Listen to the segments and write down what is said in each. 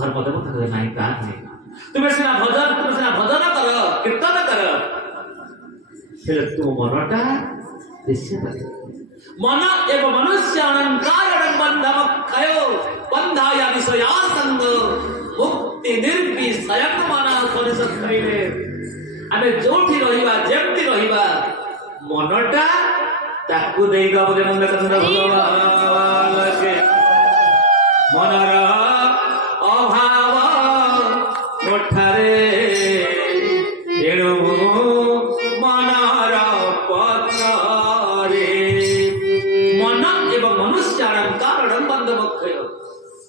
ଧର୍ମ ଦେବତା କହିଲେ ନାଇଁ ତା ନୁହେଁ, ତୁମେ ସିନା ଭଜନ କର କୀର୍ତ୍ତନ କର, ହେଲେ ତୁମ ମନଟା ବେଶ୍ୟାପାରୀ। मन एव मनुष्य अहंकार बंधम खयो बंधाया विषयासंग मुक्ति निर्विषयक मना परिषद करिले आमे जोठी रहिबा जेमती रहिबा मनटा ताकू देगा बोले नंदकंद भगवान के मनर अभाव कोठारे एणु मनर पथरे मन एवं मनुष्य अहंकार बंध बक्षय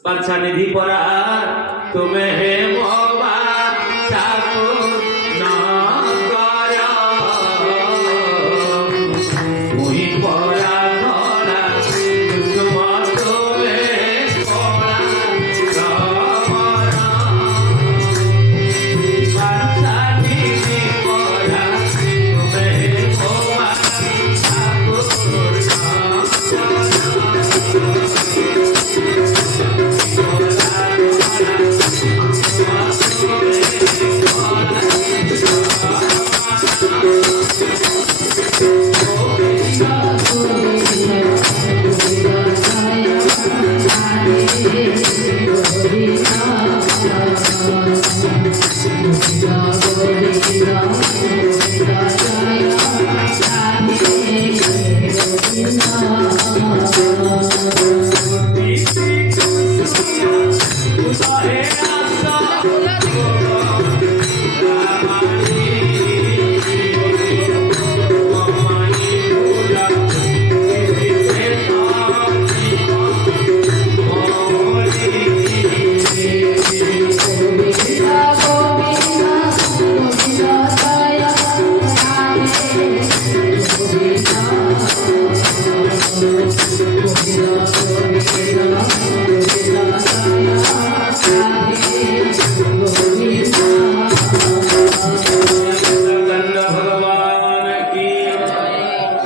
बांछा निधि परा तुम्हें हे मोवा चाको ना करा मुहि परा धरा तुम तुम्हें परा रमरा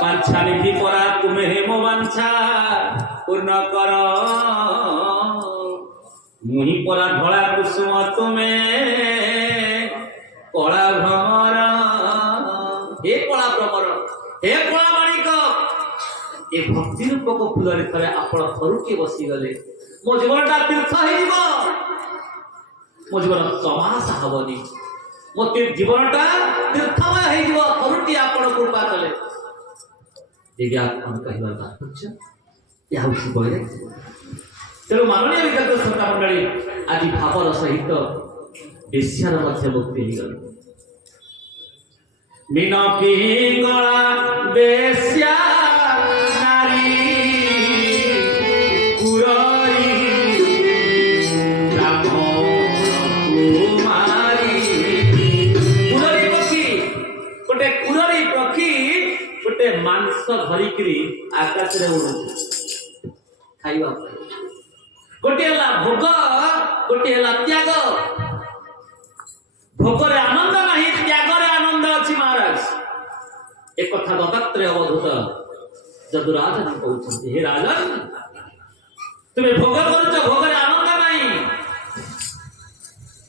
बांछा निधि परा तुम्हें हे मोवा चाको पूर्ण कर मुहि परा धड़ा कुसुम तुम्हें कला भ्रमर हे कला भ्रमर हे कला माणिक ए भक्ति रूपक फूल थे आप थरुके बसी गले मो जीवनटा तीर्थ हो मो जीवन समास हेनी मो जीवनटा तीर्थमय हो थरुटी आप कृपा कले ये आपन कहवा तात्पर्य यह कहले तेणु माननीय विद्यार्थी श्रोता मंडली आज भावर सहित बेश्यार मुक्ति हो मीन पिंगला बेश्या नारी कुरई कुमारी कुरई पक्षी गोटे कुरई पक्षी गोटे मांस धरिकी आकाश में उड़ू खाइबा गोटे भोग गोटे त्याग भोगरे आनंद नहीं त्यागरे आनंद अच्छी महाराज एक कथा दत्तात्रेय अवधूत जदुराजन कहते हे राजन तुम्हें भोग कर भोगरे आनंद नहीं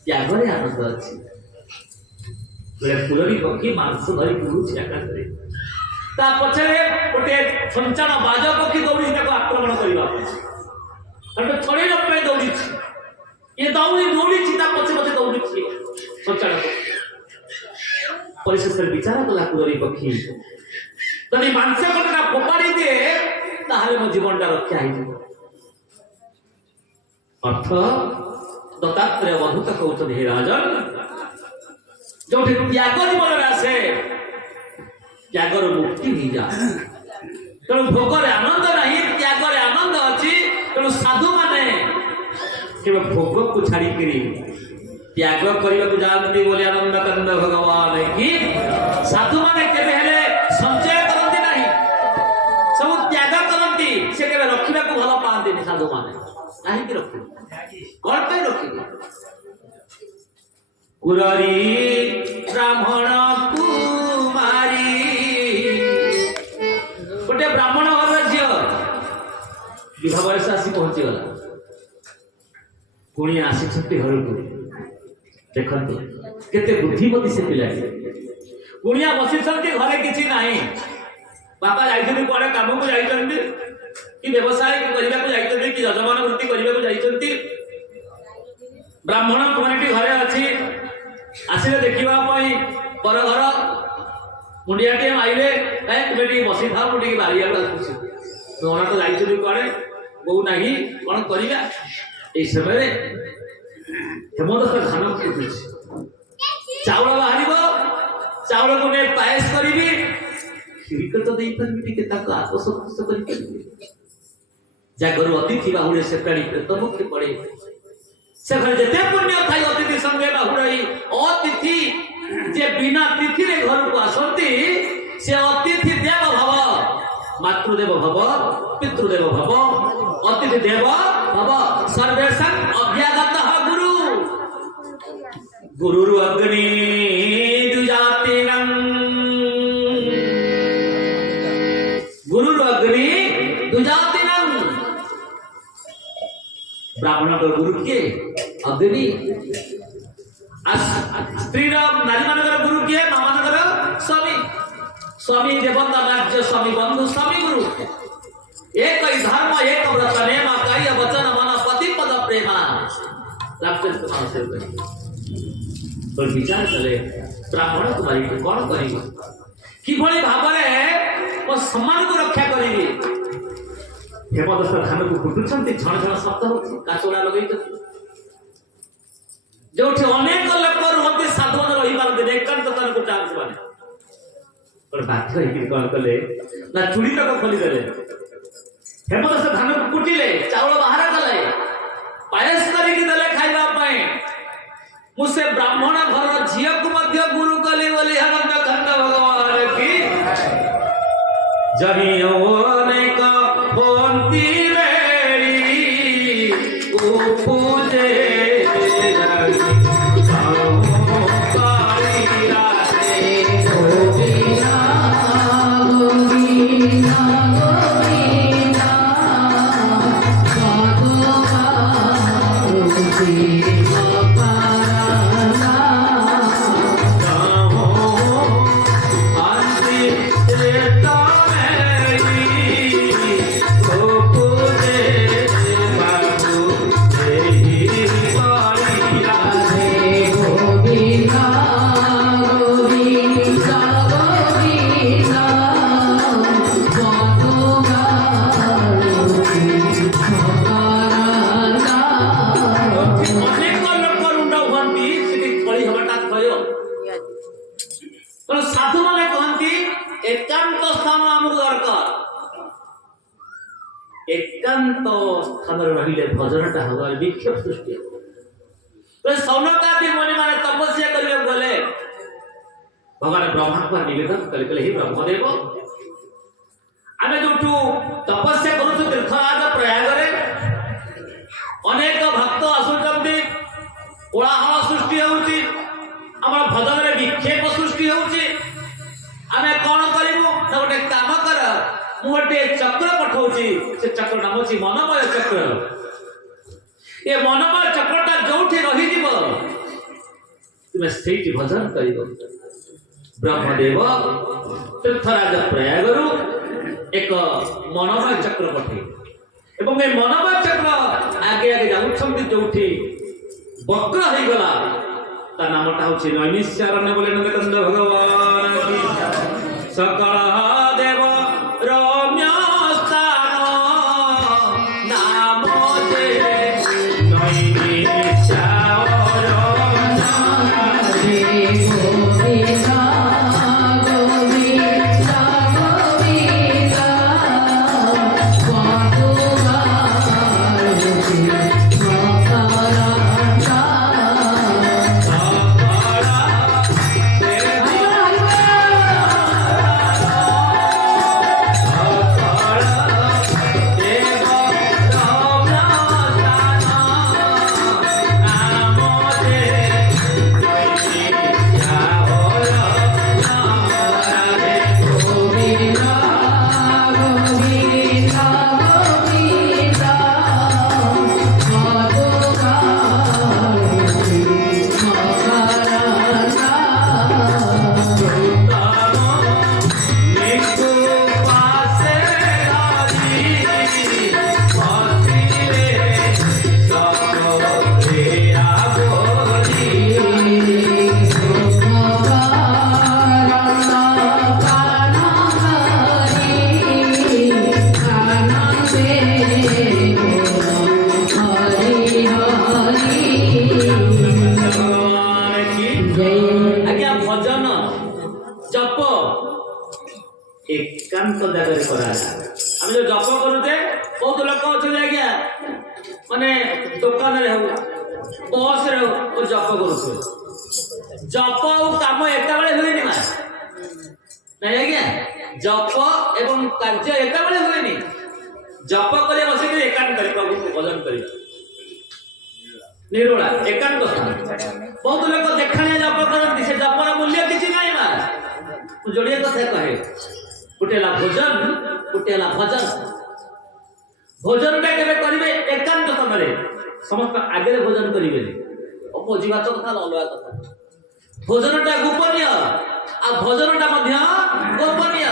त्यागरे आनंद अच्छी फुलरी पक्षी मांस धरी उड़ूची आकाश ता पछरे गोटे संचाण बाज पक्षी दौड़ी आक्रमण करने छड़े पे दौड़ी ये दौड़ी दौड़ी पचे पचे दौड़ी संचाण परिशेष विचार कला कुररी पक्षी जदि मांस कटा फोपाड़ी दिए ताहले मो जीवनटा रक्षा अर्थ दत्तात्रेय अवधूत कहते हे राजन जो त्याग जीवन आसे त्यागर मुक्ति नहीं जा तेणु भोगरे आनंद नहीं त्यागरे आनंद अच्छी तेणु साधु माने केवल भोग को छाड़ी त्याग करने को जानती बोले आनंद कंद भगवान की साधु माने केबे हेले संचय करती नहीं सब त्याग करती से केबे रखिबा को भलो पाते साधु माने काहे कि रखि कोन पे रखि कुररी ब्राह्मण कुमारी गोटे ब्राह्मण घर झील विवाह बयस आसी पहुंची गला पुणी आसी घर को देखो केते बुद्धिमती से पिला कुणिया बसी घरे किसी ना बापा जाइछन्ति कुआडे काम को जाइछन्ति कि व्यवसाय करने को जाइछन्ति कि यजमान वृत्ति करने को जाइछन्ति ब्राह्मण कुमारी घरे अच्छी आसिले देखा पर घर मुंडियाटे माइले तुम्हें बसी था मुझे बाहर नौना तो जाइछन्ति कुआडे बहु नहीं कौन करवा ये समय हेमदस्त धान फुटुଛି चाउल बाहर चाउल को नहीं पायस करी खीरी तो दे पारि टे आत्मसंतुष्ट कर घर अतिथि बाहुड़े से प्राणी पेट मुक्ति पड़े से घर जिते पुण्य थाई अतिथि संगे बाहुड़ई अतिथि जे बिना तिथि रे घर को आसती से अतिथि देव भव मातृदेव भव पितृदेव भव अतिथि देव भव सर्वेशं अभ्यागतः गुरु गुरुरु अग्नि दुजातिनं गुरुरु अग्नि दुजातिनं ब्राह्मण का गुरु किए अग्नि स्त्री नारी मानकर गुरु किए माँ मानकर स्वामी स्वामी देवता राज्य स्वामी बंधु स्वामी गुरु एक ही धर्म एक व्रत नेम कई वचन मन पति पद प्रेमा राक्षस कुमार से पर विचार कले ब्राह्मण कुमारी को कौन करिबो किभଳି भाବରେ ओ सम्मान को रक्षा करिबी हेमदस्त धान को फुटुछंती छण छण शब्द होछि काचोड़ा लगैछथि जोठी अनेक लोक रहते साधवन रही पारते एकांत तन को चांस बने पर बाध्य होई कौन कले ना चुड़ी तक खोली देले हेमदस्त धान को कुटिले चावल बाहर कले पायस करिक देले खाइबा पई मुसे ब्राह्मण घर झिया को मध्य गुरु कली बोली हनंत खंड भगवान की जनियो अनेक बंती बेड़ी पूजे साधु माने कहती एकांत स्थान आमको दरकार एकांत स्थान रहिले भजनटा हवा विक्षेप सृष्टि तो सौनकादि मुनि माने तपस्या करबे गले भगवान ब्रह्मा को निवेदन कले ही ब्रह्मदेव आमे जोठू तपस्या करू तीर्थराज प्रयाग रे अनेक भक्त आसुचंती कोलाहल सृष्टि होउची हमर भजन रे विक्षेप सृष्टि होउची आमे कोन करिवु ना गोटे काम कर मु गोटे चक्र पठौची से चक्र नाम अछि मनमय चक्र ए मनमय चक्रटा जोठी रही दिबो तुमे सेठी भजन करिवो ब्रह्मदेव तीर्थराज प्रयागरु एक मनमय चक्र पठे एवं ए मनमय चक्र आगे आगे जाउछंती जोठी वक्र हो गला ता नामटा होछि नैमिषारण्य बोले नंदकंद भगवान की सकल देव रम्य स्थान नाम जे माने दुकान रे हो बस रे हो जप करू जप और काम एका बेले हुएनी ना नहीं आज्ञा जप एवं कार्य एका बेले हुएनी जप करे बसे एकांत कर प्रभु को भजन करी निरोला एकांत स्थान बहुत लोग देखाने जप करती से जपर मूल्य किसी नहीं ना जोड़िए कथा कहे गुटेला भोजन गुटेला भजन भोजन टा केबे करिवे एकांत समय समस्त आगे भोजन करिवे बुझा तो कथा अलग कथा भोजन टा गोपनीय आ भोजन टा मध्य गोपनीय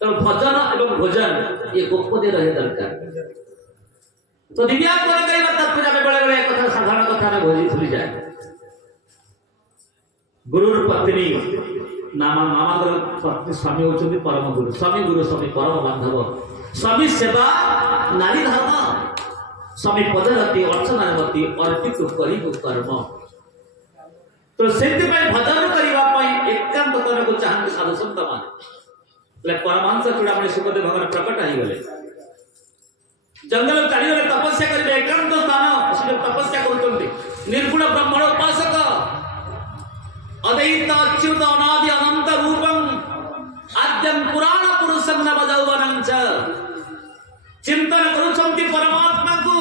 तो भजन एवं भोजन ये गोपनीय रहे दरकार तो दिव्या कोन कहिबा तात्पर्य में बड़े बड़े कथा साधारण कथा में भोजी भूली जाए गुरुर पत्नी नामा मामा पत्नी स्वामी होचंदी परम गुरु स्वामी परम बांधव स्वामी सेवा नारी धर्म स्वामी पदरती अर्चनावती अर्पित करी कर्म तो सेति भजन करने एकांत को चाहते साधु संत माने परमांश चूड़ामणि सुखदेव भगवान प्रकट हो गले जंगल चली गले तपस्या करेंगे एकांत स्थान तपस्या करते निर्गुण ब्रह्मण उपासक अद्वैत अच्युत अनादि अनंत रूपम आद्यं पुराण पुरुषं नवयौवनं च चिंतन करुछंती परमात्मा को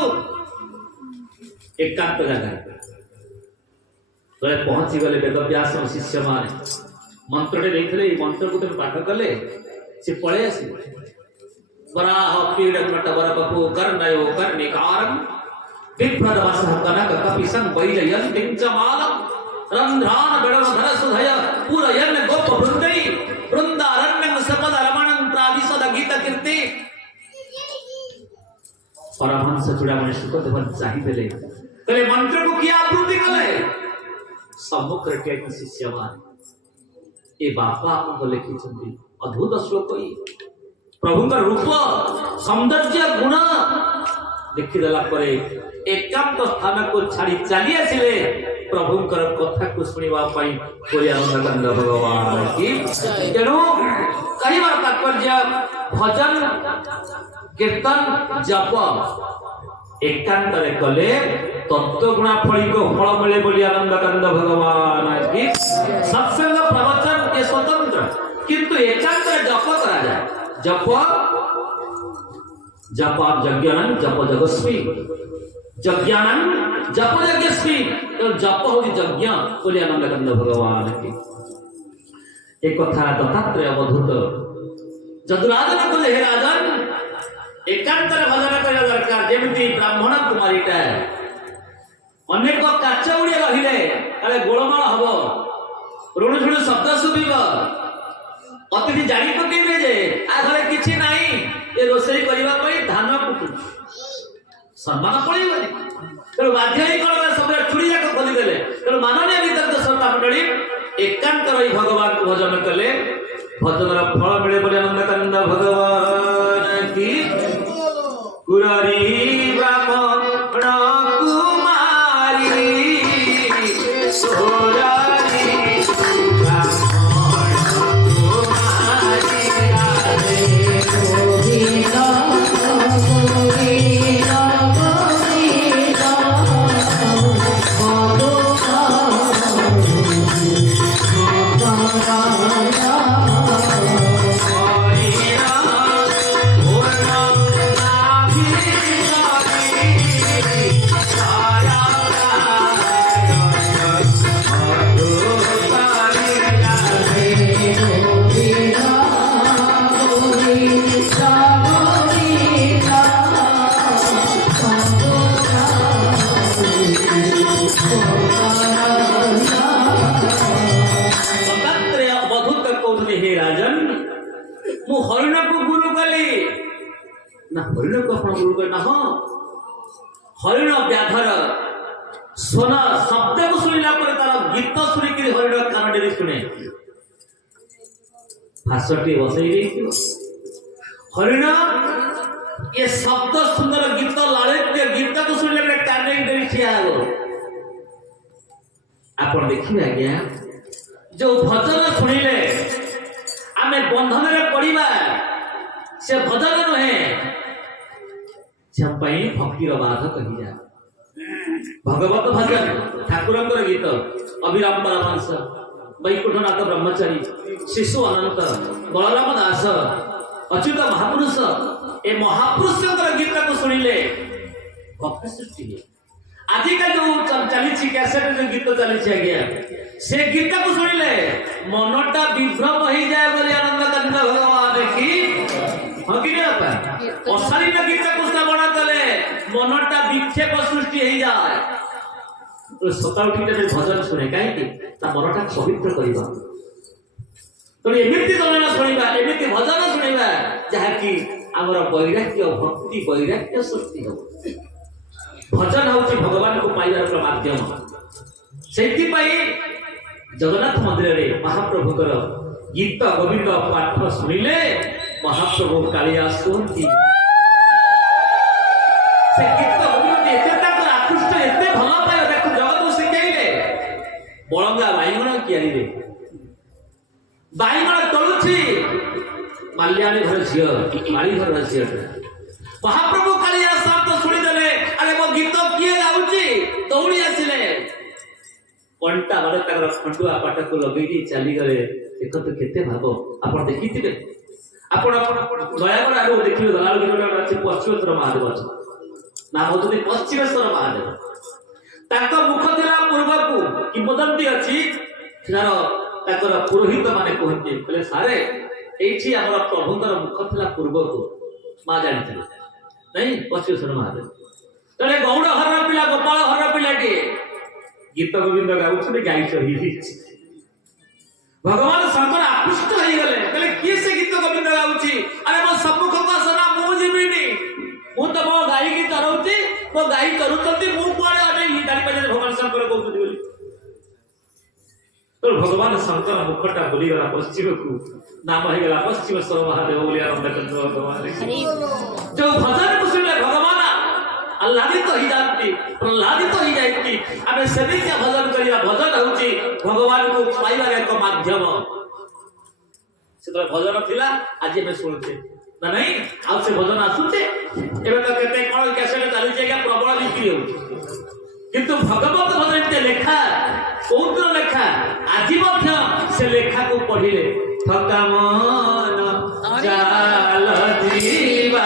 एकांत जगह तले पहुंची गले वेदव्यास शिष्य माने मंत्रटे देइथले ई मंत्र को पाठ कले से पळे आसी वराह पीडकट वरबपु कर्णयो कर्णिकारं विप्रदवसः कनक कपिसं वैजयन्तिं च मालं रंध्रान गणधर सुधय पूरयन् गोप वृन्दै वृन्दारण्यं सपद रमणं प्राविशद गीत कीर्ति परमहंस चूड़ामणि सुखदेव चाहिए कले मंत्र को किया आवृत्ति कले सम्मुख रखे शिष्य मान ए बापा आपको लिखी अद्भुत श्लोक प्रभु का रूप सौंदर्य गुण देखीदेला एकांत स्थान को छाड़ी चली आसिले प्रभुंकर कथा को शुणा आनंद भगवान की तेणु कहवा तात्पर्य भजन कीर्तन जप एकांत कले तत्वगुणा फली को फल मिले बोली आनंद कंद भगवान की सत्संग प्रवचन ये स्वतंत्र किंतु एकांत जप करा जाए जप जप यज्ञानं जप जगस्वी यज्ञानं जप यज्ञस्वी तो जप हो यज्ञ बोली आनंद कंद भगवान की एक कथा दत्तात्रेय अवधूत जदुराजन को हे राजन एकांत भजन करने दरकार जमी ब्राह्मण कुमारीटा अनेक काच उड़े रहिले काले गोलमाल हम ऋणु झुणु शब्द शुभ अतिथि जाणी पकेबे जे आ घरे किछि नाही ए रोसई करबा पई धान कुटु सम्मान पड़िबनी तेणु बाध्य कौन सब चुड़ी जाक खोली देले तेणु माननीय वितर्क श्रोता मंडली एकांत रही भगवान को भजन कले भजन फल मिले बोले आनंद कंद भगवान की कुरारी ब्राह्मण कुमारी सोरारी ब्राह्मण कुमारी राधे गोविंदा गोविंदा गोविंदा हरिण व्याधर स्वन शब्द को शुणिला तार गीत शुणिक हरिण कान डेरी शुणे फांसटी बसई हरिण ये शब्द सुंदर गीत लालित्य गीत को शुणिले कान डेरी ठिया आप देखिए आज्ञा जो भजन शुणिले आमे बंधन पड़ा से भजन नुहे से हम भक्तिर बाध कही जा भगवत भजन ठाकुर गीत अभिराम परमहंस वैकुंठनाथ ब्रह्मचारी शिशु अनंत बलराम दास अच्युत महापुरुष ए महापुरुष गीत को शुणिले भक्ति सृष्टि आजिका जो चली कैसेट जो गीत चली आज्ञा से गीत को शुणिले मनटा विभ्रम हो जाए बोली आनंद कंद भगवान देखी हाँ कि अशालीन गीत को श्रवण कले मनटा विक्षेप सृष्टि हो जाए तो सका उठी भजन शुणे कहीं मनटा पवित्र करवा तो एमती जनना शुणा एमती भजन शुणा जहाँकि आमर वैराग्य भक्ति वैराग्य सृष्टि हो भजन हूँ भगवान को पाइबार माध्यम से जगन्नाथ मंदिर में महाप्रभुकर गीत गोविंद पाठ शुणिले महाप्रभु कालिया आसुंती से गीत गोविंद एते आकृष्ट एते भल पाए देखो जगत को शिखाइले बलंगा बाईगण कियारी बाईगण तोलुछि माल्याणी घर झील माली घर झील महाप्रभु कालिया शब्द शुणिदेले अरे मो गीत किए गाउछि दौड़ी आसिले कंटा बारे ताकर खंडुआ पाठ को लगे चली गले देखो तो केते भाव आपण देखिथिबे आपण दयागढ़ आगे देखिए दलाल अच्छे पश्चिमेश्वर महादेव अच्छा नाम होती पश्चिमेश्वर महादेव ताका मुख थिला पूर्व को किंवदंती अछि ताकर पुरोहित माने कहते बोले सारे एठी हमर प्रभुंकर मुख थिला पूर्व को मां जानथि नहीं पश्चिमेश्वर महादेव तले गौड़ हर पिला गोपाल हर पिलाटी गीत गोविंद गाउछे गाई चढ़ी भगवान शंकर आकृष्ट हो गले कहले किए से गीत गोविंद गाउछि अरे मो सम्मुख को सना मु जीविनी मु तो मो गाई की तरौती मो गाई करूतंती मु कोड़े अने दाड़ी पजे भगवान शंकर कहउछि बोली तो भगवान शंकर मुखटा बोली गला पश्चिम को नाम हो गला पश्चिमेश्वर महादेव बोली आरंभ करतो भगवान जो भजन कुशले भगवान आह्लादित हो जाती प्रह्लादित हो जाती आम सेमी भजन करिया भजन होची भगवान को पाइबार एक माध्यम से भजन थिला आज में सुनते ना नहीं आ से भजन आसुचे एबे तो केते कोन कैसेट चालू जेगा प्रबल बिक्री हो किंतु भगवत भजन ते लेखा कौन लेखा आज मध्य से लेखा को पढ़िले थका मन चाल जीवा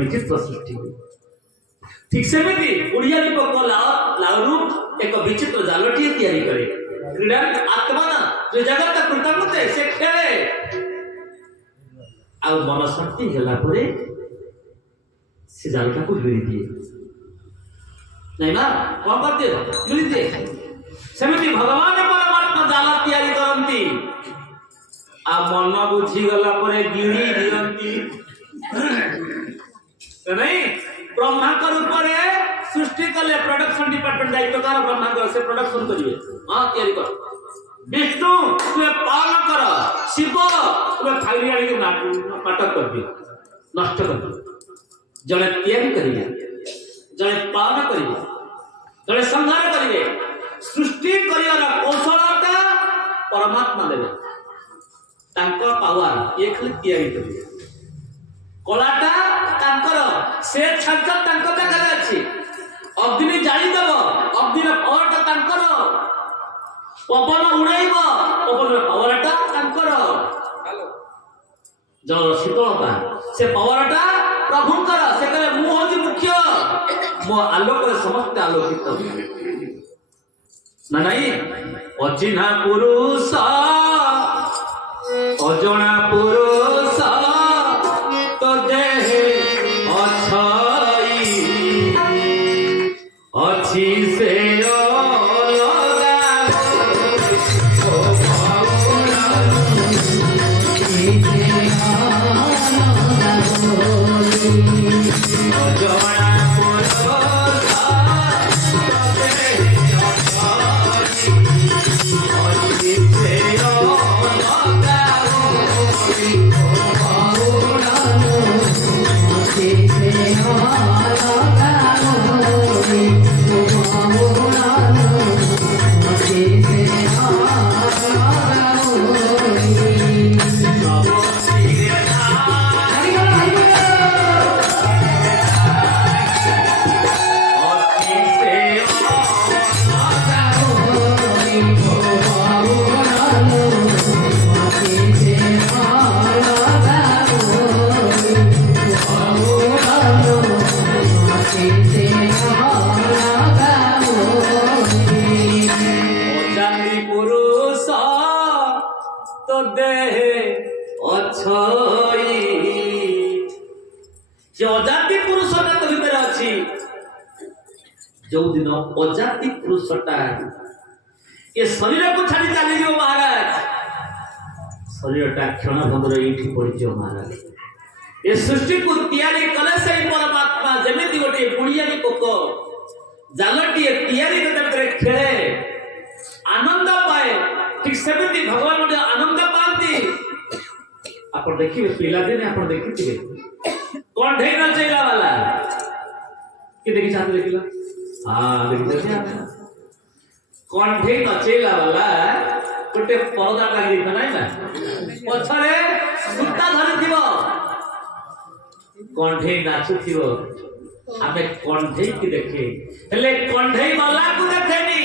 विचित्र सृष्टि ठीक से ओडिया दीपक लाउरू एक विचित्र जालटी तैयारी करे क्रीड़ा आत्मा ना जो जगत का कृतकृत्य से खेले आ मन शांति होला परे से जालटा को भिड़ी दिए नहीं ना कौन करते भिड़ी दिए सेमिति भगवान परमात्मा जाल तैयारी करंती आ मन बुझी गला परे गिड़ी दियंती नहीं ब्रह्मांकर ऊपर सृष्टि कले प्रोडक्शन डिपार्टमेंट दायित्व कार ब्रह्मांकर से प्रोडक्शन करिवे हां तैयारी कर विष्णु तू पालन कर शिव तू खाली आड़ी के नाटक कर दियो नष्ट कर दियो जने तैयारी करिवे जने पालन करिवे जने संहार करिवे सृष्टि करियार कौशलता परमात्मा देवे तांको पावर ये खाली तैयारी करिवे कलाटा तांकर से छांच तांकर पाखरे अछि अग्नि जाली देव अग्नि पावरटा तांकर पवन उड़ाइब पवन पावरटा तांकर जल शीतलता से पावरटा प्रभुंकर से कहे मु होती मुख्य मो आलोक समस्त आलोकित ना नहीं अचिन्हा पुरुष अजଣା पुरुष अच्छी से जो दिन अजाति पुरुषटा ये शरीर को छाड़ी चली जाओ महाराज शरीरटा क्षण भंगर ये पड़ज महाराज ये सृष्टि को तैयारी कले से परमात्मा जमी गोटे बुढ़ियानी पोक जालटी तैयारी खेले आनंद पाए ठीक सेमती भगवान गोटे आनंद पाती आप देखिए पिला दिन आप देखिए कंठे नचेला वाला कि देखी चाहते देखिला हाँ देखिए कंठे नचेला वाला गोटे पर्दा लगी ना पछरे सूता धरी कंठे नाचुथिबो आमे कंठे की देखे हेले कंठे वाला को देखेनी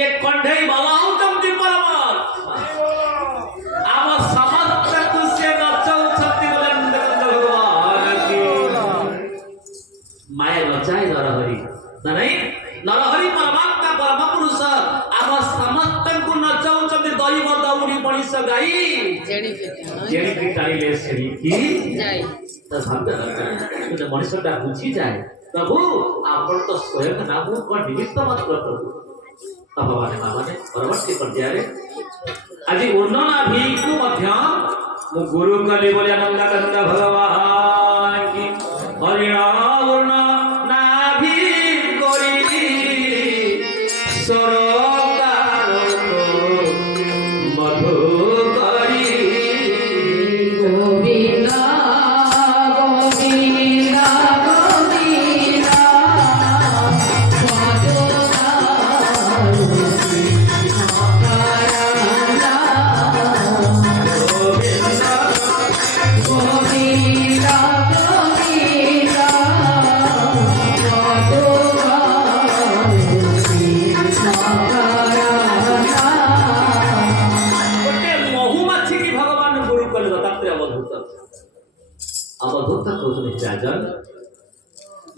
ये कंठे वाला होतमती परमत आम समस्त कुसे नचौ छति बोलन भगवान की माया नचाय नरहरि नहीं नरहरि परमात्मा परम पुरुष आम समस्त को नचौ छति दैव दौड़ी मनीष गाई जेडी की टाइले सेरी की जाय तो भाग्य मनुष्यटा बुझी जाए प्रभु आप तो स्वयं नाम को निमित्त मात्र प्रभु भगवान माने परवर्ती पर्याय आज उन्नना भी को मध्य मु गुरु कले बोले आनंद कंद भगवान की हरिनाम उन्नना भी कोरी सरोकार को मधु करी गोविंदा अवधूत कहते जाजन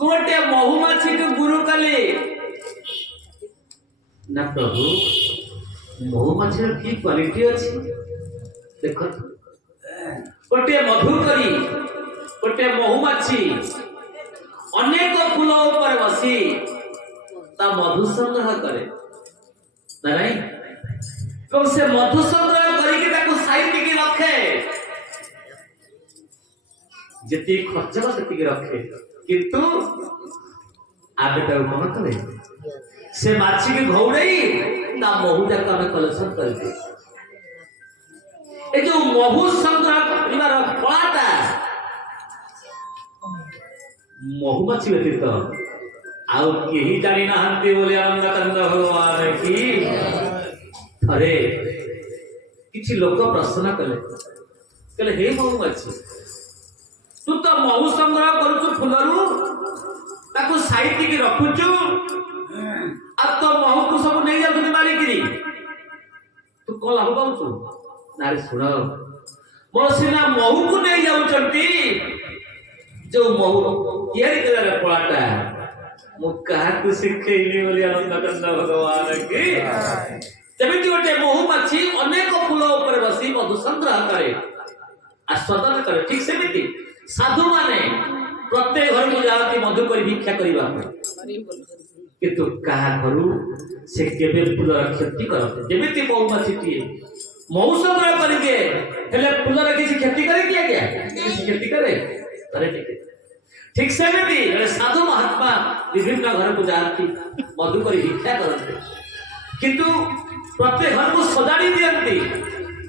गोटे महुमाछी को गुरु कले ना प्रभु महुमाछी की क्वालिटी अच्छी देख गोटे मधु करी गोटे महुमाछी अनेक फूल ऊपर बसी ता मधु संग्रह करे ना नहीं तो से मधु संग्रह करके ताको साइड के रखे जति खर्च से रखे किंतु आबे कौन करे से माछी के घौड़ई ता महू जाक हमें कलेक्शन कर दे ए जो महू संग्रह परिवार कलाटा महुमाछी व्यतीत आउ केही जानी नाहंती बोले आनंद कंद भगवान की थरे किछि लोक प्रश्न कले हे महुमाछी तू तो महू संग्रह करूचु फुलरू ताको साइड की रखुचु आ तो महू को सब नहीं जाउ मारिकिरी तू को लाभ पाउचु नारे सुण मोर सिना महू को नहीं जाउचंती जो महू केरी करे पळाटा मु कहा को सिखेइली बोली आनंद कंद भगवान की जबकि गोटे महुमाछी अनेक फूल ऊपर बसी मधु संग्रह करे आस्वादन करे ठीक सेमिति साधु माने प्रत्येक घर को जाती मधु कर भिक्षा करबा किंतु कहा घरु से केबे फूल क्षति करते जेमिति महुमाछी महू संग्रह करके हेले फूल किसी क्षति करे किया गया किसी क्षति करे ठीक से भी साधु महात्मा विभिन्न घर को जाती मधु कर भिक्षा करते किंतु प्रत्येक घर को सजाड़ी दियंती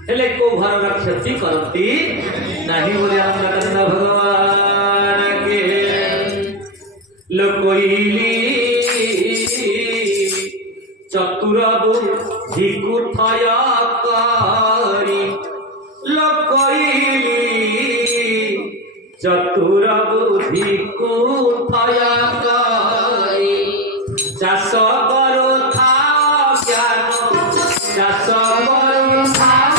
हेले को घर क्षति करती नहीं बोले आनंद भगवान के लोकोइली चतुर बुद्धि कुथय करी लोकोइली चतुर बुद्धि कुथय करी चाष करो था ज्ञान चाष करो था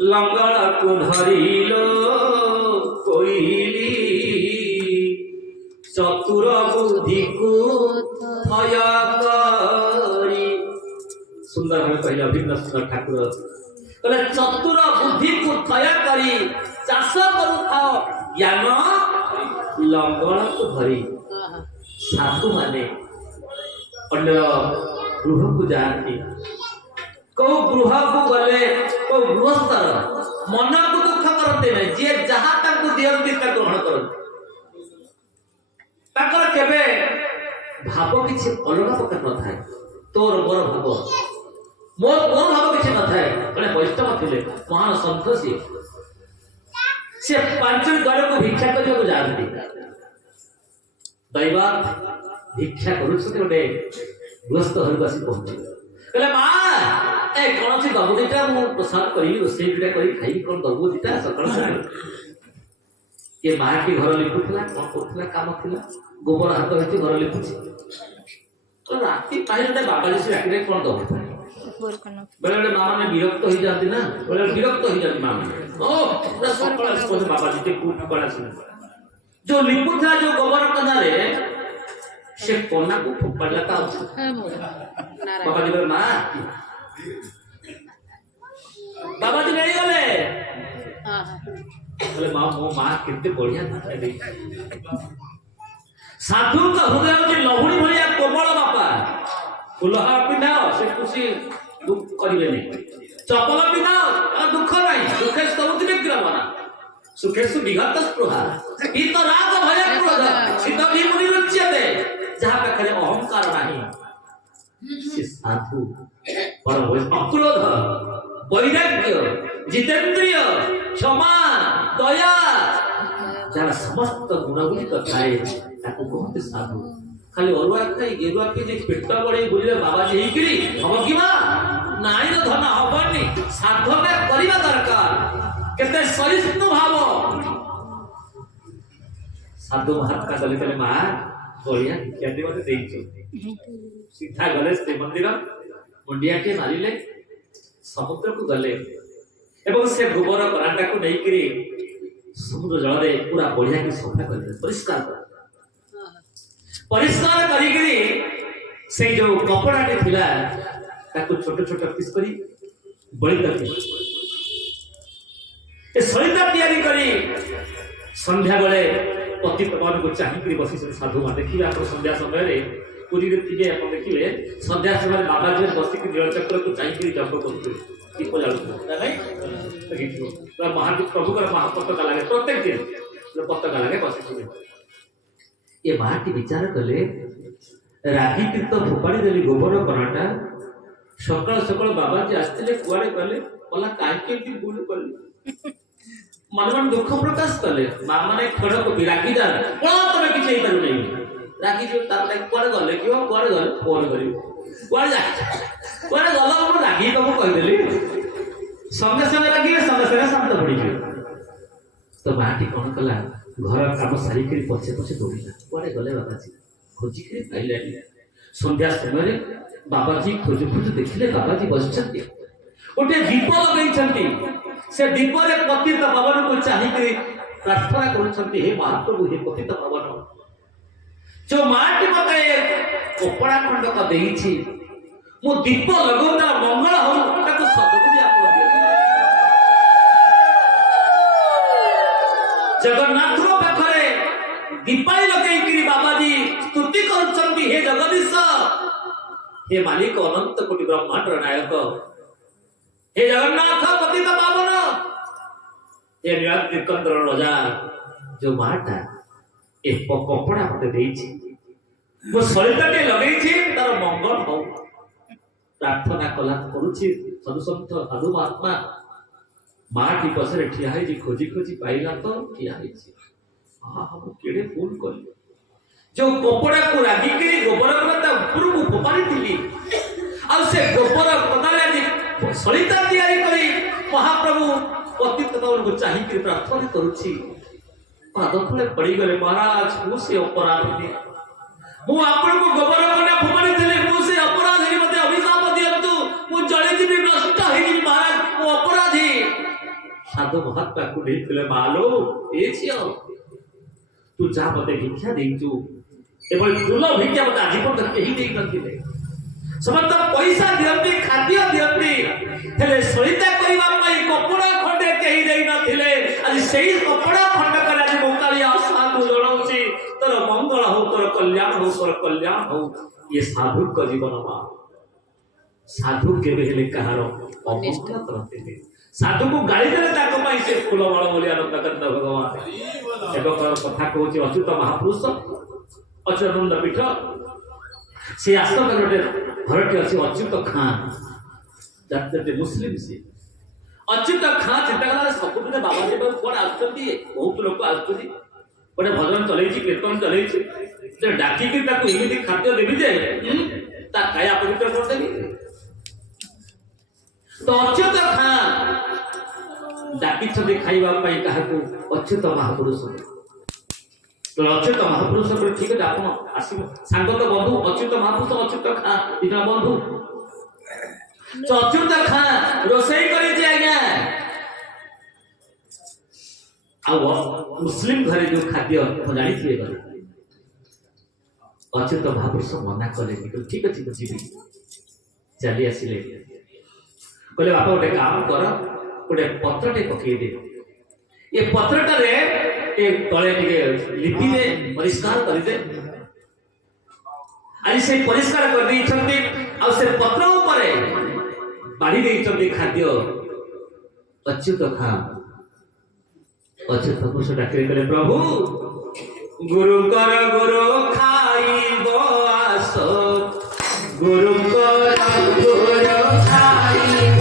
ଲଙ୍ଗଳ କୁ ଧରିଲ କୋଇଲି ଚତୁର ବୁଦ୍ଧିକୁ ଥୟ କରି। ସୁନ୍ଦର ଭାବେ କହିଲେ ଅଭିନ୍ନ ସୁନ୍ଦର ଠାକୁର କହିଲେ ଚତୁର ବୁଦ୍ଧିକୁ ଥୟ କରି ଚାଷ କରୁଥାଅ ଜ୍ଞାନ ଲଙ୍ଗଳକୁ ଧରି। ସାଧୁ ମାନେ ଅନ୍ୟ ଗୃହକୁ ଯାଆନ୍ତି। କୋଉ ଗୃହକୁ ଗଲେ କୋଉ ଗୃହସ୍ଥର ମନକୁ ଦୁଃଖ କରନ୍ତି ନାହିଁ। ଯିଏ ଯାହା ତାଙ୍କୁ ଦିଅନ୍ତି ତାକୁ ଗ୍ରହଣ କରନ୍ତି। ତାଙ୍କର କେବେ ଭାବ କିଛି ଅଲଗା ପ୍ରକାର ନଥାଏ। ତୋର ମୋର ଭାବ ମୋର ଭାବ କିଛି ନଥାଏ। ଜଣେ ବୈଷ୍ଣବ ଥିଲେ ମହାନ ସନ୍ଥ ସେ 5 ଦ୍ୱାରକୁ ଭିକ୍ଷା କରିବାକୁ ଯାଆନ୍ତି। ଦୈବ ଭିକ୍ଷା କରୁଛନ୍ତି ଗୋଟେ ଗୃହସ୍ଥ ଘରକୁ ଆସି ପହଞ୍ଚିଲେ। କହିଲେ ମା ଏ କୌଣସି ଦବୁ ଦିଟା ମୁଁ ପ୍ରସାଦ କରିବି ରୋଷେଇ ଦିଟା କରି ଖାଇବି କଣ ଦବୁ ଦିଟା ସକାଳ ଏ ମାଟି ଘର ଲିପୁଥିଲା କଣ କରୁଥିଲା କାମ ଥିଲା ଗୋବର ହାତ ହେଇଛି ଘର ଲିପୁଛି। ରାତି ପାଇଲେ ବାବାଜୀ ସେ ରାତିରେ କଣ ଦବୁ ବେଳେ ବେଳେ ମା ମାନେ ବିରକ୍ତ ହେଇଯାନ୍ତି ନା ବେଳେ ବିରକ୍ତ ହେଇଯାନ୍ତି ମା ମାନେ ସକାଳ ବାବାଜୀ ଯୋଉ ଲିପୁଥିଲା ଯୋଉ ଗୋବର କନାରେ ସେ କନାକୁ ଫୋପାଡ଼ିଲା ତା ବାବାଜୀ କହିଲେ ମା ବାବାଜୀ ନେଇଗଲେ। ମା ମୋ ମା କେତେ ବଢିଆ ସାଧୁଙ୍କ ହୃଦୟ ହଉଛି ଲହୁଣୀ ଭଳିଆ କୋମଳ। ବାପା ଫୁଲହାର ପିନ୍ଧାଅ ସେ ଖୁସି କରିବେନି। ଚପଲ ପିନ୍ଧାଅ ଦୁଃଖ ନାହିଁ। ଦୁଃଖେ ସବୁ ବିଗ୍ରହଣା ସୁଖେଷୁ ବିଘତ ସ୍ପୃହା ହିତ ରାଗ ଭୟ କ୍ରୋଧ ଶୀତ ବିମୁନିରୁଚ୍ୟତେ। ଯାହା ପାଖରେ ଅହଙ୍କାର ନାହିଁ ସେ ସାଧୁ ଅକ୍ରୋଧ ବୈରାଗ୍ୟ ଜିତେନ୍ଦ୍ରିୟ କ୍ଷମା ଦୟା ଯାହାର ସମସ୍ତ ଗୁଣ ଗୁଡ଼ିକ ଥାଏ ତାକୁ କହନ୍ତି ସାଧୁ। ଖାଲି ଅରୁଆ ଖାଇ ଗେରୁଆ ଖାଇ ପେଟ ବଢେଇ ବୁଲିଲେ ବାବାଜୀ ହେଇକିରି ହବ କି ମା? ନାଇଁ ଧନ ହବନି। ସାଧନା କରିବା ଦରକାର। କେତେ ସହିଷ୍ଣୁ ଭାବ। ସାଧୁ ମହାତ୍ମା ଗଲେ କହିଲେ ମା ବଢିଆ ଭିକ୍ଷାଟି ମତେ ଦେଇଛ। ସିଧା ଗଲେ ଶ୍ରୀମନ୍ଦିର ମୁଣ୍ଡିଆଟିଏ ମାରିଲେ ସମୁଦ୍ରକୁ ଗଲେ ଏବଂ ସେ ଗୋବର କରାଟାକୁ ନେଇକିରି ସମୁଦ୍ର ଜଳରେ ପୁରା ବଢିଆ କି ସଫା କରିଦେଲେ। ପରିଷ୍କାର କରିକିରି ସେଇ ଯୋଉ କପଡାଟି ଥିଲା ତାକୁ ଛୋଟ ଛୋଟ ପିସ୍ କରି ବଳିତା ସଳିତା ତିଆରି କରି ସନ୍ଧ୍ୟା ବେଳେ ପତି ପବନକୁ ଚାହିଁକିରି ବସିଛନ୍ତି ସାଧୁ ମାନେ। ଦେଖିବେ ଆପଣ ସନ୍ଧ୍ୟା ସମୟରେ ପୁରୀରେ ଥିବେ ଆପଣ ଦେଖିବେ ସନ୍ଧ୍ୟା ସମୟରେ ବାବାଜୀ ବସିକି ନୀଳଚକ୍ରକୁ ଚାହିଁକିରି ଜପ କରୁଥିବେ ଦୀପ ଜାଳୁଥିବେ। ପ୍ରଭୁଙ୍କର ପତାକା ଲାଗେ ପ୍ରତ୍ୟେକ ଦିନ ପତାକା ଲାଗେ ବସିଥିବେ। ଏ ମାଟି ବିଚାର କଲେ ରାଗିକି ତ ଫୋପାଡ଼ି ଦେଲି ଗୋବର କଣାଟା। ସକାଳ ସକାଳ ବାବାଜୀ ଆସିଥିଲେ କୁଆଡେ ଗଲେ କଲା କାହିଁକି ଏମିତି ଭୁଲ କଲି ମନେ ମନେ ଦୁଃଖ ପ୍ରକାଶ କଲେ। ମା ମାନେ ଖେଳକୁ ରାଗି ଯାଆନ୍ତି କଣ ତମେ କିଛି ହେଇପାରୁନି ରାଗିଯିବ ତାପରେ କୁଆଡେ ଗଲେ କିବ କୁଆଡେ ଗଲେ ଫୋନ କରିବ କୁଆଡେ କୁଆଡେ ଗଲା ମୁଁ ରାଗି ତମକୁ କହିଦେଲି ସଙ୍ଗେ ସଙ୍ଗେ ରାଗିବେ ସଙ୍ଗେ ସଙ୍ଗେ ଶାନ୍ତ ପଡିଯିବେ। ତ ମାଟି କଣ କଲା ଘର କାମ ସାରିକିରି ପଛେ ପଛେ ଦୌଡ଼ିଲା। କୁଆଡେ ଗଲେ ବାବାଜୀ ଖୋଜିକିରି ପାଇଲେନି। ସନ୍ଧ୍ୟା ସମୟରେ ବାବାଜୀ ଖୋଜୁ ଖୋଜୁ ଦେଖିଲେ ବାବାଜୀ ବସିଛନ୍ତି ଗୋଟେ ଦୀପ ଲଗେଇଛନ୍ତି। ସେ ଦୀପରେ ପତିତ ପାବନକୁ ଚାହିଁକିରି ପ୍ରାର୍ଥନା କରୁଛନ୍ତି ହେ ମହାପ୍ରଭୁ ହେ ପତିତ ପାବନ ଯୋଉ ମାଟି ମତେ କପଡା ଖଣ୍ଡକ ଦେଇଛି ମୁଁ ଦୀପ ଲଗଉନା ମଙ୍ଗଳ ହଉ ତାକୁ ସଦବୁଦ୍ଧି ଆପଣ ଜଗନ୍ନାଥଙ୍କ ପାଖରେ ଦୀପାଳି ଲଗେଇକିରି ବାବାଜୀ ସ୍ତୁତି କରୁଛନ୍ତି ହେ ଜଗଦୀଶ ହେ ମାଲିକ ଅନନ୍ତ କୋଟି ବ୍ରହ୍ମାଣ୍ଡର ନାୟକ हे जगन्नाथ पतित पावन ये निराकंद्र राजा जो माटा ए कपड़ा मते देछि वो सलिताटे लगेछि तार मंगल हो प्रार्थना कला करूछि साधु संत साधु महात्मा माटी पसरे ठिया है खोजी खोजी पाइला तो ठिया है हम केड़े फूल कर जो कपड़ा को रागी के गोबर करता ऊपर को फोपारी थिली आ से गोबर कदाले सलिता तैयारी करी महाप्रभु पतित पावन को चाहिए प्रार्थना करुछि पाद तले पड़ी गले महाराज मु से अपराध मु आपन को गोबर कना फुमानी थिले मु से अपराधी मते अभिशाप दियंतु मु जळी दिबी नष्ट हेई महाराज मु अपराधी साधु महात्मा को नहीं मालो ए झियो तू जा मते भिक्षा देचु एवं दुर्लभ भिक्षा मते आज पर्यंत केही देई नथिले समस्त पैसा दियंती खाद्य दियंती हेले सरिता करिबा पई कपड़ा खंडे केही देई नथिले आज सेही कपड़ा खंड कर आज मोकालिया साधु जणाउची तोर मंगल हो तोर कल्याण हो ये साधु का जीवन मा साधु केबे हेले कहारो अनिष्ट करते साधु को गाली देले ताको पई से फूल माळ बोली आनंद करता भगवान एक कथा कहूची अच्युत महापुरुष अच्युतानंद पीठ से आश्रम गोटे घरटे अच्छी अच्युत खान जाते मुस्लिम से अच्युत खान चिंता कला सबुदिन बाबा जी कौन आसुच्च बहुत लोक आसुच्च गोटे भजन चलई कीर्तन चलई डाकिकी एमती खाद्य देवी जे ता काया पवित्र करदेवी तो अच्युत खान डाकी खाइबा क्या अच्युत महापुरुष तो अच्युत महापुरुष ठीक है आप आसो सांग तो बंधु अच्युत महापुरुष अच्युत खान दिना बंधु तो अच्युत खान रोसई करी आज्ञा मुस्लिम घरे जो खाद्य जानी थे अच्युत महापुरुष मना कले ठीक अच्छे बुझी चली आसिले कहले बापा गोटे काम कर गोटे पत्रटे पकई दे ये पत्रटारे तले लिपि दे परिष्कार कर दे आज से परिष्कार कर दी आ से पत्र उपरे बाढ़ी दे खाद्य अच्युत खान अच्युत पुरुष डाके कहले प्रभु गुरुकर गुरु खाइब आस गुरुकर गुरु खाइब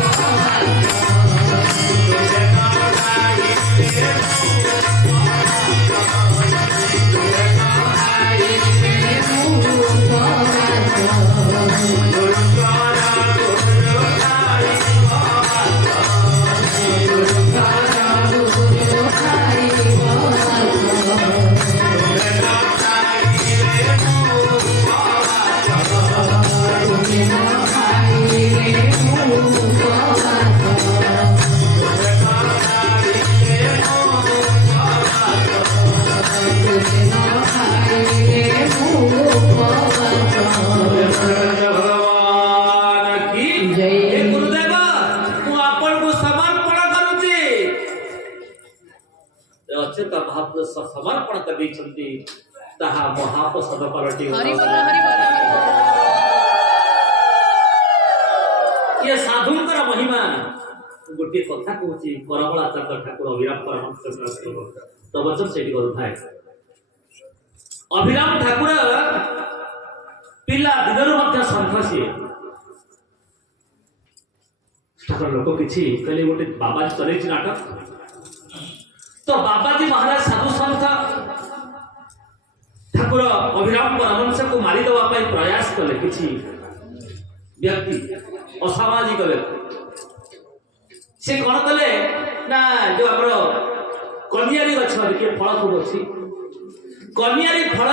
समर्पण कर महाप्रसाद पलटि ये साधुंकर महिमा गोटे कथा कहूँ करमलाचार्य ठाकुर अभिराम परमहंस प्रवचन से करूए अभिराम ठाकुर पिला दिनर सन्थ सी ठाकुर लोक किसी कहले गोटे बाबाजी चलई नाटक तो बाबाजी महाराज साधु संत ठाकुर अभिराम परमहंस को मारिदेवा प्रयास कले किसी व्यक्ति असामाजिक व्यक्ति से कौन कले ना जो आम कनियारी गछ फल खूब अच्छी कनियारी फल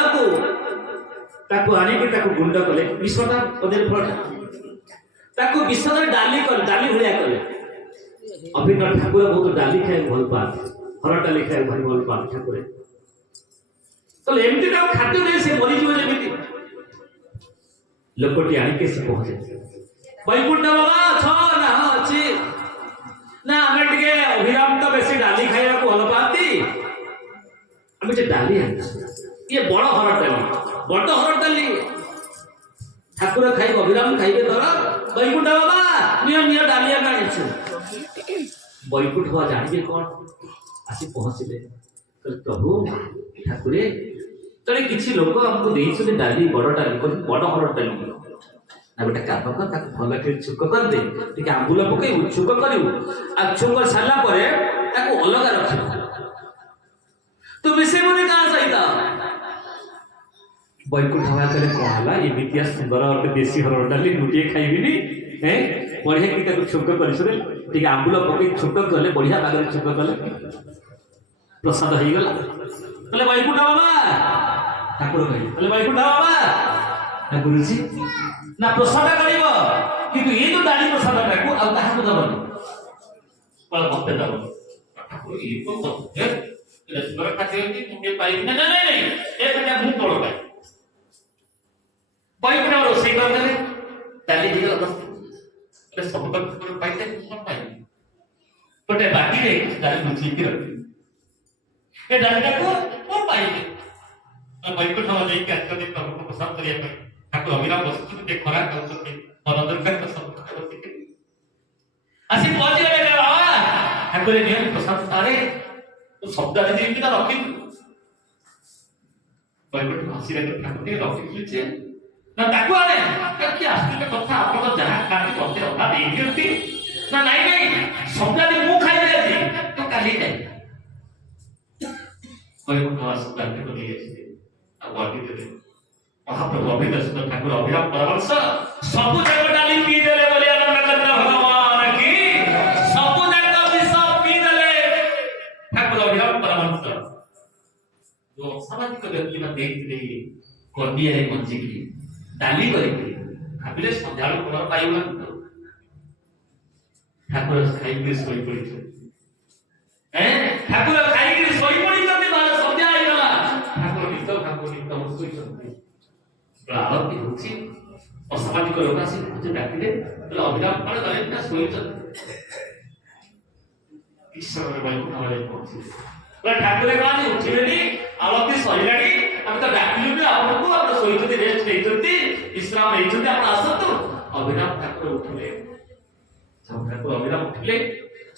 को आनिक गुंड कले विषटा कदली फल विषद डाली डाली भाया कले अभिनव ठाकुर बहुत डाली खाए भल पाते हर डाली खाए भाई भल पाते ठाकुर तो एमती खाद्य नहीं से मरीजी लोकटी आनिके से पहुंचे वैकुंठ बाबा ना अच्छी ना आम टे अभिराम तो बेसी डाली खाइबा को भल पाती आम डाली ये बड़ हर डाली ठाकुर खाइब अभिराम खाइबे धर वैकुंठ बाबा निय डाली आनी वैकुंठ बाबा जानवे कौन आसी पहुंचले प्रभु ठाकुरे तले किसी लोक हमको देइछले डाली बड़ डाली बड़ हर डाली ना गोटे काम कर भल के छुक कर दे टिके आंबुल पकई छुक करू आ छुक सारा पर अलग रख तो मिसे बोले कहां सहित वैकुंठ हवा करे कहला ये विद्या सुंदर और देसी हर डाली मुटिए खाइबिनी हैं बढ़िया की ताको छुक करछरे टिके आंबुल पकई छुक करले बढ़िया बागर छुक करले प्रसाद हो गला कहले वैकुंठ बाबा ठाकुर कहले वैकुंठ बाबा ना गुरुजी ना प्रसाद करिबो किंतु ये जो डाली प्रसाद टाकू आ ताहा को दबन पर भक्त दबन ଠାକୁର ଇଏ କଣ କରୁଥିଲେ ଏଟା ସୁନ୍ଦର ଖାଦ୍ୟ ଅଛି ମୁଁ ଟିକେ ପାଇବି ନା ନାଇଁ ନାଇଁ ଏ କଥା ମୁଁ ତଳ ପାଇ ପାଇବି ନା ରୋଷେଇ କରିଦେଲେ ଡାଲି ଟିକେ ଅବସ୍ଥା ସବୁ ଠାକୁର ପାଇతే ମୁଁ କଣ ପାଇବି ଗୋଟେ ବାଟିରେ ଡାଲି ଲୁଚିକି ରଖିବି ଏ ଡାଲିଟାକୁ କଣ ପାଇବି ବୈକୁଣ୍ଠ ଯାଇକି ଆସିଛନ୍ତି ପ୍ରଭୁଙ୍କୁ ପ୍ରସାଦ କରିବା ପାଇଁ ଠାକୁର ଅବିରାମ ବସିଛନ୍ତି ଟିକେ ଖରା ଖାଉଛନ୍ତି ମନ ଦରକାର ତ ସବୁ ବସିକି ଆସି ପହଞ୍ଚିଗଲେ ବାବା ଠାକୁର ନିୟମ ପ୍ରସାଦ ସାରେ ତୁ ଶବ୍ଦ ଦେଇକି ତ ରଖିଛୁ ବୈକୁଣ୍ଠ ହସିଲେ ଠାକୁର ଟିକେ ରଖିଛୁ ଯେ ନା ତାକୁ ଆଣେ କି ଆଶ୍ଚର୍ଯ୍ୟ କଥା ଆପଣ ଯାହା ଖାଆନ୍ତି ମତେ ଅଧା ଦେଇଦିଅନ୍ତି ନା ନାଇଁ ନାଇଁ ଶବ୍ଦ ମୁଁ ଖାଇବି ଆଜି ତ କାଲି ଖାଇବି ବୈକୁଣ୍ଠ ଆସନ୍ତି ନେଇ ଆସିଲେ ଆଉ ବର୍ଣ୍ଣିତ ମହାପ୍ରଭୁ ଅଭିଦର୍ଶନ ଠାକୁର ଅଭିରାମ ପରାମର୍ଶ ସବୁ ଯାକ ଡାଲି ପିଇଦେଲେ ବୋଲି ଆନନ୍ଦ ଭଗବାନ କି ସବୁ ଯାକ ବିଷ ପିଇଦେଲେ ଠାକୁର ଅଭିରାମ ପରାମର୍ଶ ଯୋଉ ଅସାମାଜିକ ବ୍ୟକ୍ତି ମାନେ ଦେଇଥିଲେ କର୍ଦିଆରେ ମଞ୍ଜିକି ଡାଲି କରିକି ଭାବିଲେ ସନ୍ଧ୍ୟାବେଳୁ କଣ ପାଇବ ଠାକୁର ଖାଇକି ଶୋଇପଡ଼ିଛନ୍ତି ଠାକୁର ଖାଇକି ଶୋଇପଡ଼ିଛନ୍ତି ସନ୍ଧ୍ୟା ହେଇଗଲା ଠାକୁର ନିଦ ଶୋଇଛନ୍ତି ଆଳତି ହଉଛି ଅସାମାଜିକ ଲୋକ ଆସି ଡାକିଲେ ଅଭିରାମ କଣ କଲେ ନା ଶୋଇଛନ୍ତି ଈଶ୍ୱର ବୈକୁଣ୍ଠରେ ପହଞ୍ଚିଲେ ଠାକୁର କଣ ଉଠିଲେନି ଆଳତି ସରିଲାଣି ଆମେ ତ ଡାକିଲୁ ଆପଣଙ୍କୁ ଆପଣ ଶୋଇଛନ୍ତି ରେଷ୍ଟ ନେଇଛନ୍ତି ବିଶ୍ରାମ ନେଇଛନ୍ତି ଆପଣ ଆସନ୍ତୁ ଅଭିରାମ ଠାକୁର ଉଠିଲେ ଠାକୁର ଅଭିରାମ ଉଠିଲେ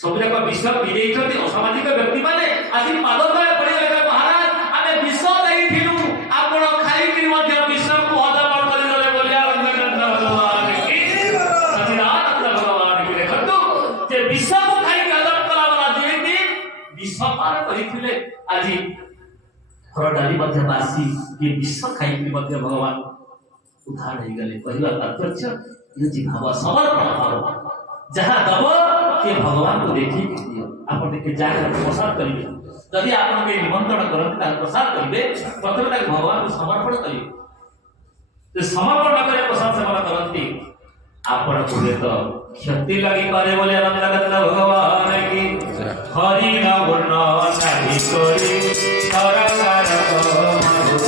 ସବୁ ଯାକ ବିଷ ପିଇଯାଇଛନ୍ତି ଅସାମାଜିକ ବ୍ୟକ୍ତି ମାନେ ଆସି ପାଦ ତଳେ ପଡ଼ିଗଲେ ମହାରାଜ ଆମେ ବିଷ ଦେଇଥିଲୁ ଆପଣ ଖାଇକି ମଧ୍ୟ ବିଷକୁ ହଜମ କରିଦେଲେ ବୋଲି ଭଗବାନ କି ଦେଖନ୍ତୁ ଯେ ବିଷକୁ ଖାଇକି ହଜମ କଲା ବାଲା ଯେମିତି ବିଷ ପାନ କରିଥିଲେ ଆଜି ଘର ଡାଲି ମଧ୍ୟ ବାସି ଇଏ ବିଷ ଖାଇକି ମଧ୍ୟ ଭଗବାନ ଉଦ୍ଧାର ହେଇଗଲେ କହିବା ତାତ୍ପର୍ଯ୍ୟ ହେଉଛି ଭାବ ସମର୍ପଣ ଭାବ ଯାହା ଦବ ସେ ଭଗବାନଙ୍କୁ ଦେଖିକି ଦିଅ ଆପଣ ଟିକେ ଯାହା ପ୍ରସାଦ କରିବେ ଯଦି ଆପଣଙ୍କୁ ନିମନ୍ତ୍ରଣ କରନ୍ତି ତାକୁ ପ୍ରସାଦ କରିବେ ପ୍ରଥମେ ତାକୁ ଭଗବାନଙ୍କୁ ସମର୍ପଣ କରିବେ ସମର୍ପଣ କରି ପ୍ରସାଦ ସେବନ କରନ୍ତି ଆପଣଙ୍କୁ ହୁଏତ କ୍ଷତି ଲାଗିପାରେ ବୋଲି ଆନନ୍ଦ ଭଗବାନ କି ହରି ଗୁଣ ନାହିଁ କରି ସରକାର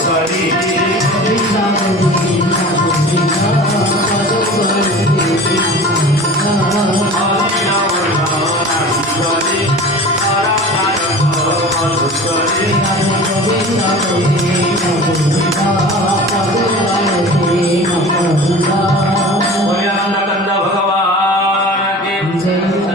କରି भगवान के